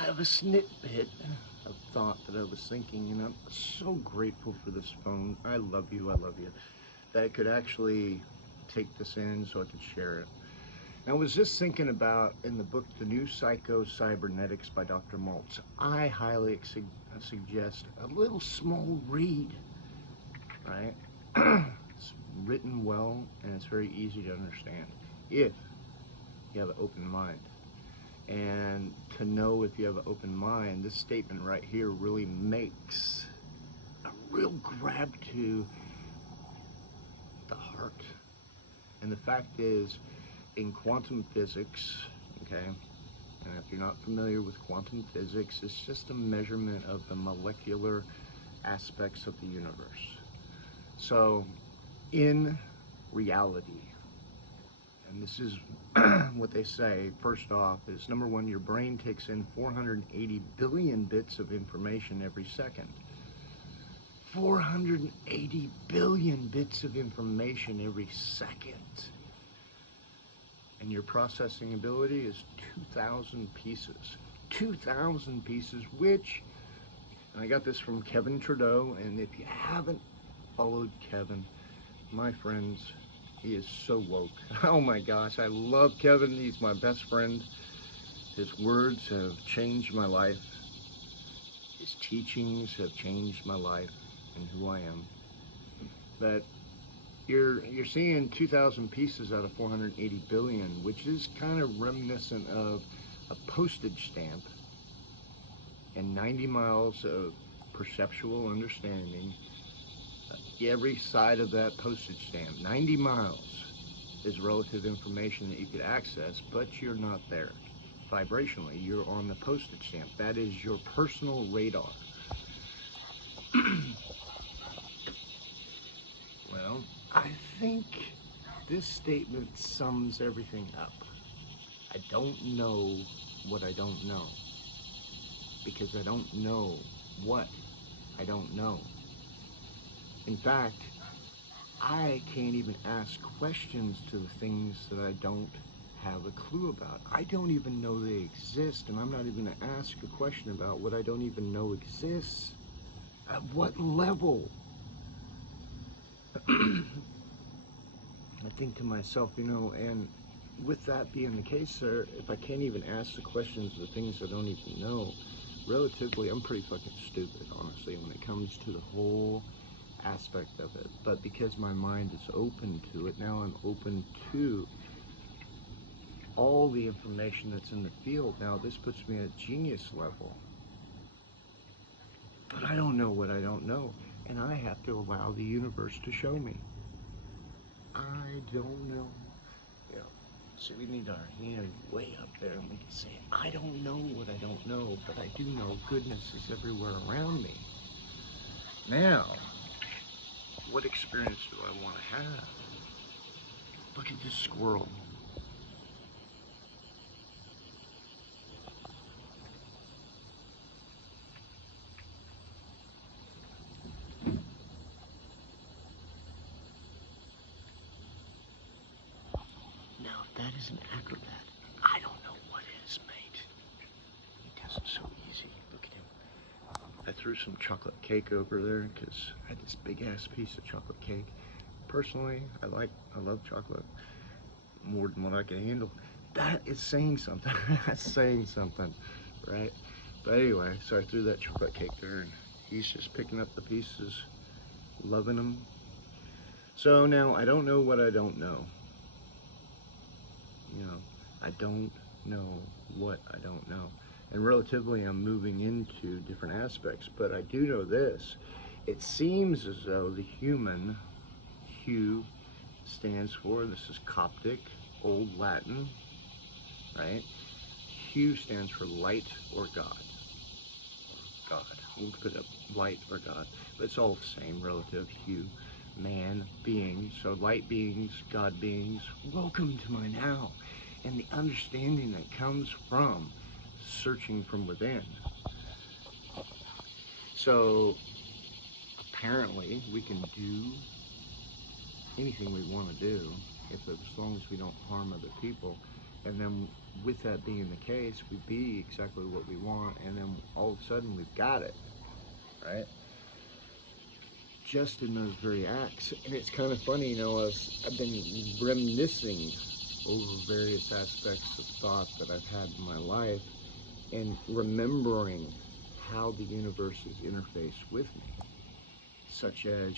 I have a snippet of thought that I was thinking, and I'm so grateful for this phone. I love you, I love you. That I could actually take this in so I could share it. And I was just thinking about in the book, The New Psycho-Cybernetics by Dr. Maltz. I highly suggest a little small read, right? It's written well and it's very easy to understand if you have an open mind. And to know if you have an open mind, this statement right here really makes a real grab to the heart. And the fact is, in quantum physics, okay, and if you're not familiar with quantum physics, it's just a measurement of the molecular aspects of the universe. So, in reality, and this is what they say, first off, is number one, your brain takes in 480 billion bits of information every second. 480 billion bits of information every second. And your processing ability is 2,000 pieces. 2,000 pieces, which, and I got this from Kevin Trudeau, and if you haven't followed Kevin, my friends, he is so woke. Oh my gosh, I love Kevin. He's my best friend. His words have changed my life. His teachings have changed my life and who I am. But you're seeing 2,000 pieces out of 480 billion, which is kind of reminiscent of a postage stamp and 90 miles of perceptual understanding. Every side of that postage stamp, 90 miles, is relative information that you could access, but you're not there. Vibrationally, you're on the postage stamp. That is your personal radar. Well, I think this statement sums everything up. I don't know what I don't know, because I don't know what I don't know. In fact, I can't even ask questions to the things that I don't have a clue about. I don't even know they exist, and I'm not even going to ask a question about what I don't even know exists. At what level? I think to myself, and with that being the case, sir, if I can't even ask the questions of the things I don't even know, relatively, I'm pretty fucking stupid, honestly, when it comes to the whole aspect of it. But because my mind is open to it, now I'm open to all the information that's in the field. Now this puts me at genius level. But I don't know what I don't know, and I have to allow the universe to show me. I don't know. So we need our hand way up there, and we can say, I don't know what I don't know, but I do know goodness is everywhere around me. Now, what experience do I want to have? Look at this squirrel. Now, if that is an acrobat, I don't know what is, mate. He does it so easy. Look at him. I threw some chocolate cake over there because I had this big ass piece of chocolate cake. Personally, I love chocolate more than what I can handle. That is saying something. That's saying something, right? But anyway, so I threw that chocolate cake there, and he's just picking up the pieces, loving them. So now I don't know what I don't know. I don't know what I don't know. And relatively, I'm moving into different aspects, but I do know this. It seems as though the human hue stands for, this is Coptic, Old Latin, right? Hue stands for light or God. God. We'll put up light or God. But it's all the same, relative hue. Man, being. So light beings, God beings, welcome to my now. And the understanding that comes from searching from within. So apparently we can do anything we want to do as long as we don't harm other people. And then with that being the case, we be exactly what we want, and then all of a sudden we've got it, right? Just in those very acts. And it's kind of funny, I've been reminiscing over various aspects of thought that I've had in my life and remembering how the universe is interfaced with me, such as,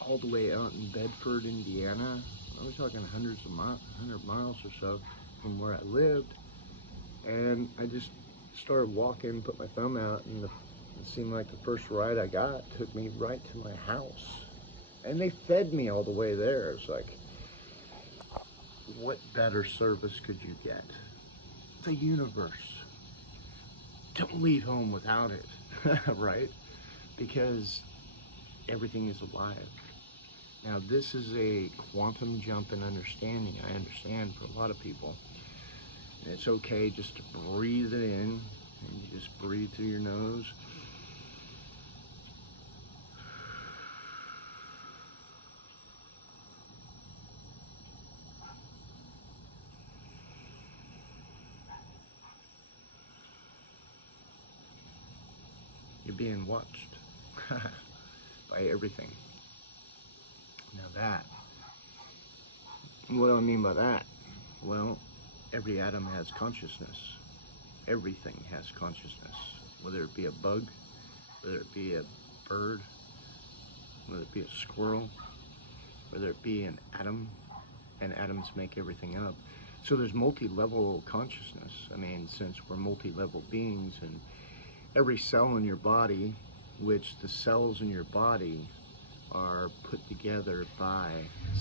all the way out in Bedford, Indiana. I was talking hundreds of 100 miles or so from where I lived, and I just started walking, put my thumb out, and it seemed like the first ride I got took me right to my house, and they fed me all the way there. It's like, what better service could you get? The universe. Don't leave home without it, right? Because everything is alive. Now, this is a quantum jump in understanding, I understand, for a lot of people. And it's okay just to breathe it in, and you just breathe through your nose. You're being watched by everything. Now what do I mean by that? Well, every atom has consciousness. Everything has consciousness. Whether it be a bug, whether it be a bird, whether it be a squirrel, whether it be an atom, and atoms make everything up. So there's multi-level consciousness. I mean, since we're multi-level beings, and every cell in your body, which the cells in your body are put together by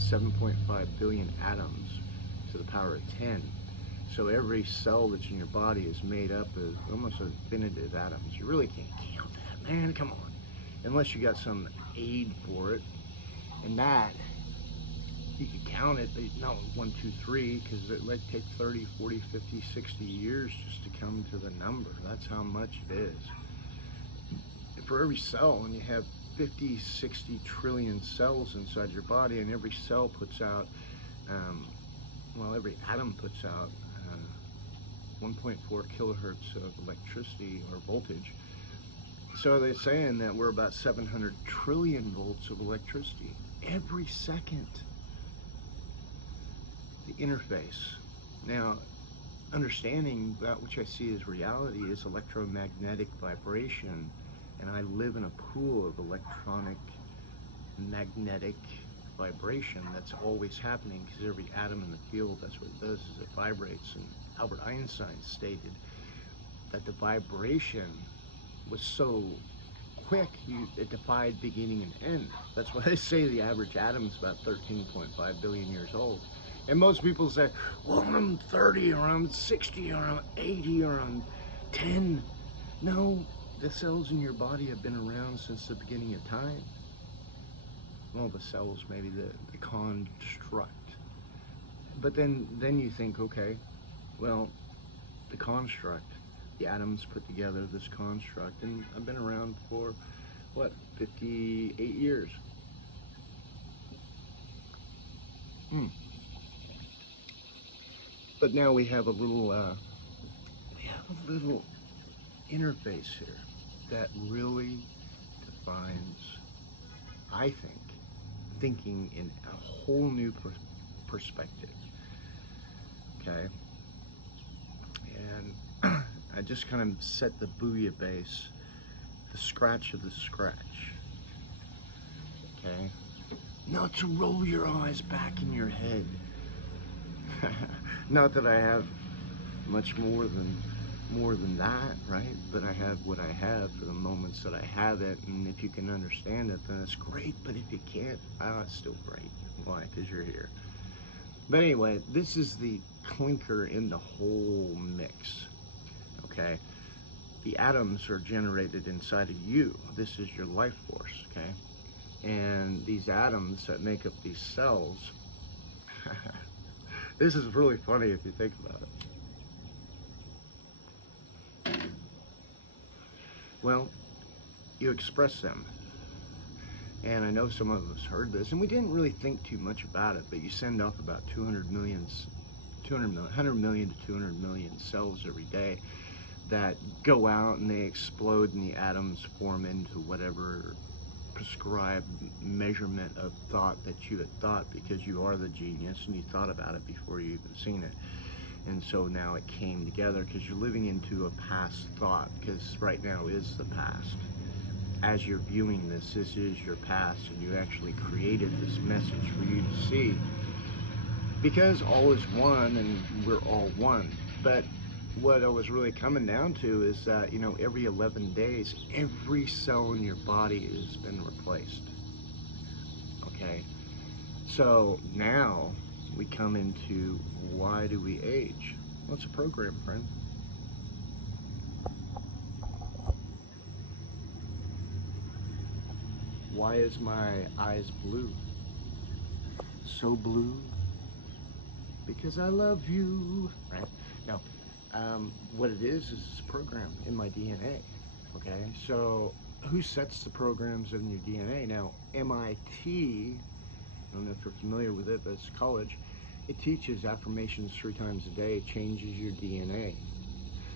7.5 billion atoms to the power of 10. So every cell that's in your body is made up of almost infinitive atoms. You really can't count that, man, come on. Unless you got some aid for it. And that, you could count it, but not 1, 2, 3, because it might take 30, 40, 50, 60 years just to come to the number. That's how much it is. And for every cell, and you have 50, 60 trillion cells inside your body, and every cell puts out, every atom puts out 1.4 kilohertz of electricity or voltage. So they're saying that we're about 700 trillion volts of electricity every second. The interface. Now, understanding that which I see as reality is electromagnetic vibration, and I live in a pool of electronic magnetic vibration that's always happening, because every atom in the field, that's what it does, is it vibrates. And Albert Einstein stated that the vibration was so quick, it defied beginning and end. That's why they say the average atom is about 13.5 billion years old. And most people say, well, I'm 30, or I'm 60, or I'm 80, or I'm 10. No, the cells in your body have been around since the beginning of time. Well, the cells, maybe the construct. But then you think, okay, well, the construct, the atoms put together this construct, and I've been around for, 58 years. But now we have a little interface here that really defines, I think, thinking in a whole new perspective. Okay, and I just kind of set the bouillabaisse, the scratch of the scratch. Okay, not to roll your eyes back in your head. Not that I have much more than that, right? But I have what I have for the moments that I have it, and if you can understand it, then it's great. But if you can't, it's still great. Why? Because you're here. But anyway, this is the clinker in the whole mix. Okay, the atoms are generated inside of you. This is your life force. Okay, and these atoms that make up these cells. This is really funny if you think about it. Well, you express them. And I know some of us heard this, and we didn't really think too much about it, but you send off about 200 million 200 million, 100 million to 200 million cells every day that go out and they explode and the atoms form into whatever prescribed measurement of thought that you had thought, because you are the genius and you thought about it before you even seen it. And so now it came together because you're living into a past thought, because right now is the past. As you're viewing this is your past, and you actually created this message for you to see, because all is one and we're all one. But what I was really coming down to is that, you know, every 11 days, every cell in your body has been replaced. Okay? So now we come into, why do we age? Well, it's a program, friend. Why is my eyes blue? So blue? Because I love you, right? Now, what it is a program in my DNA, okay? So who sets the programs in your DNA? Now, MIT, I don't know if you're familiar with it, but it's college. It teaches affirmations 3 times a day, changes your DNA.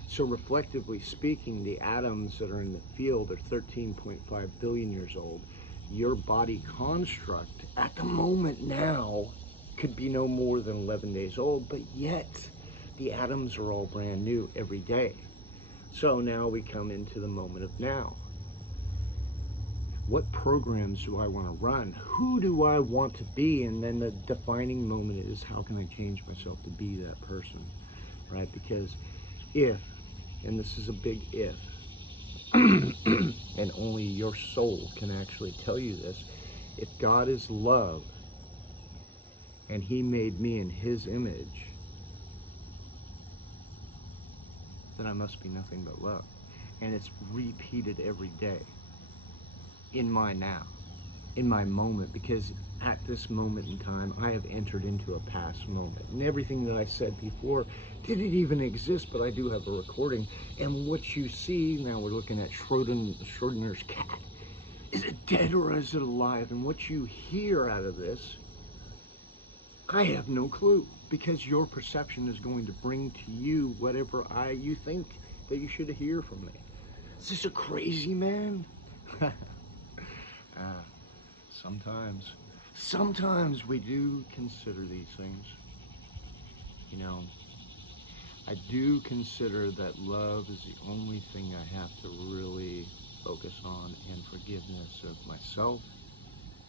So reflectively speaking, the atoms that are in the field are 13.5 billion years old. Your body construct at the moment now could be no more than 11 days old, but yet the atoms are all brand new every day. So now we come into the moment of now. What programs do I want to run? Who do I want to be? And then the defining moment is, how can I change myself to be that person, right? Because if, and this is a big if, and only your soul can actually tell you this, if God is love and he made me in his image, then I must be nothing but love. And it's repeated every day in my now, in my moment, because at this moment in time, I have entered into a past moment. And everything that I said before didn't even exist, but I do have a recording. And what you see, now we're looking at Schrodinger's cat. Is it dead or is it alive? And what you hear out of this, I have no clue, because your perception is going to bring to you whatever you think that you should hear from me. Is this a crazy man? Sometimes we do consider these things. You know, I do consider that love is the only thing I have to really focus on, and forgiveness of myself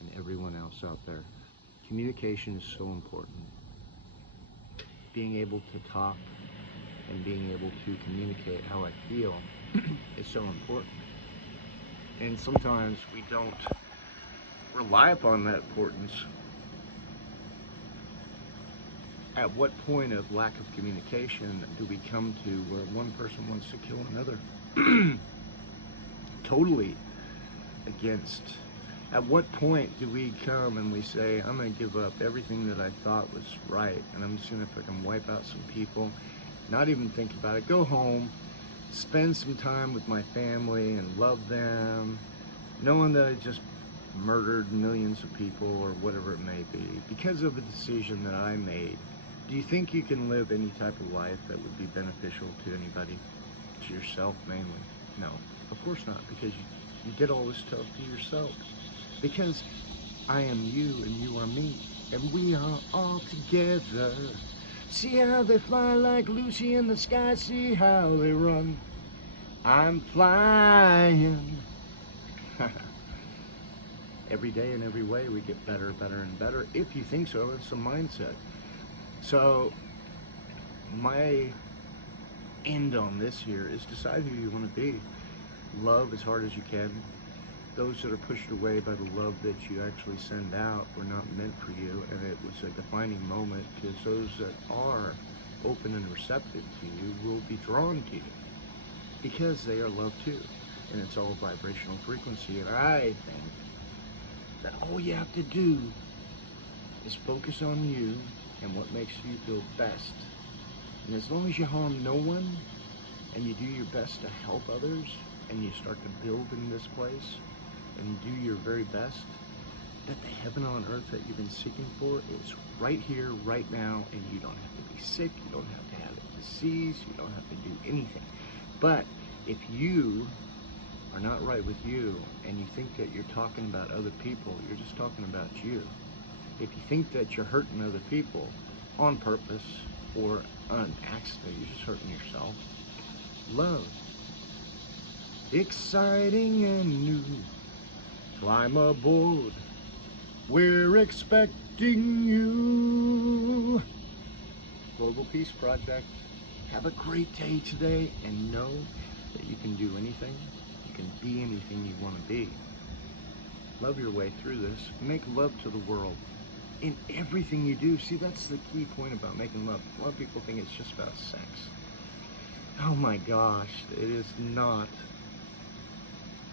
and everyone else out there. Communication is so important. Being able to talk and being able to communicate how I feel is so important. And sometimes we don't rely upon that importance. At what point of lack of communication do we come to where one person wants to kill another? Totally against. At what point do we come and we say, I'm going to give up everything that I thought was right, and I'm just going to fucking wipe out some people, not even think about it, go home, spend some time with my family and love them, knowing that I just murdered millions of people or whatever it may be because of a decision that I made? Do you think you can live any type of life that would be beneficial to anybody? To yourself mainly? No, of course not, because you did all this stuff to yourself. Because I am you and you are me, and we are all together. See how they fly like Lucy in the sky, see how they run. I'm flying. Every day in every way we get better, better, and better. If you think so, it's a mindset. So my end on this here is decide who you want to be. Love as hard as you can. Those that are pushed away by the love that you actually send out were not meant for you, and it was a defining moment, because those that are open and receptive to you will be drawn to you because they are loved too, and it's all vibrational frequency. And I think that all you have to do is focus on you and what makes you feel best. And as long as you harm no one and you do your best to help others and you start to build in this place and you do your very best, that the heaven on earth that you've been seeking for is right here, right now, and you don't have to be be sick, you don't have to have a disease, you don't have to do anything. But if you are not right with you and you think that you're talking about other people, you're just talking about you. If you think that you're hurting other people on purpose or on accident, you're just hurting yourself. Love. Exciting and new. Climb aboard. We're expecting you. Global Peace Project. Have a great day today and know that you can do anything. You can be anything you want to be. Love your way through this. Make love to the world in everything you do. See, that's the key point about making love. A lot of people think it's just about sex. Oh my gosh, it is not.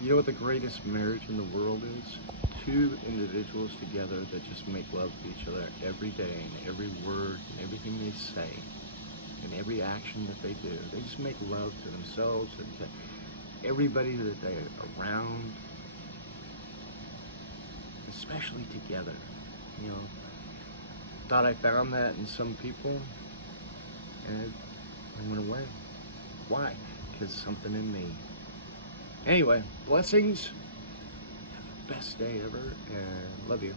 You know what the greatest marriage in the world is? Two individuals together that just make love to each other every day, and every word, and everything they say, and every action that they do. They just make love to themselves and to everybody that they're around, especially together. You know, thought I found that in some people, and I went away. Why? Because something in me. Anyway, blessings. Have the best day ever, and love you.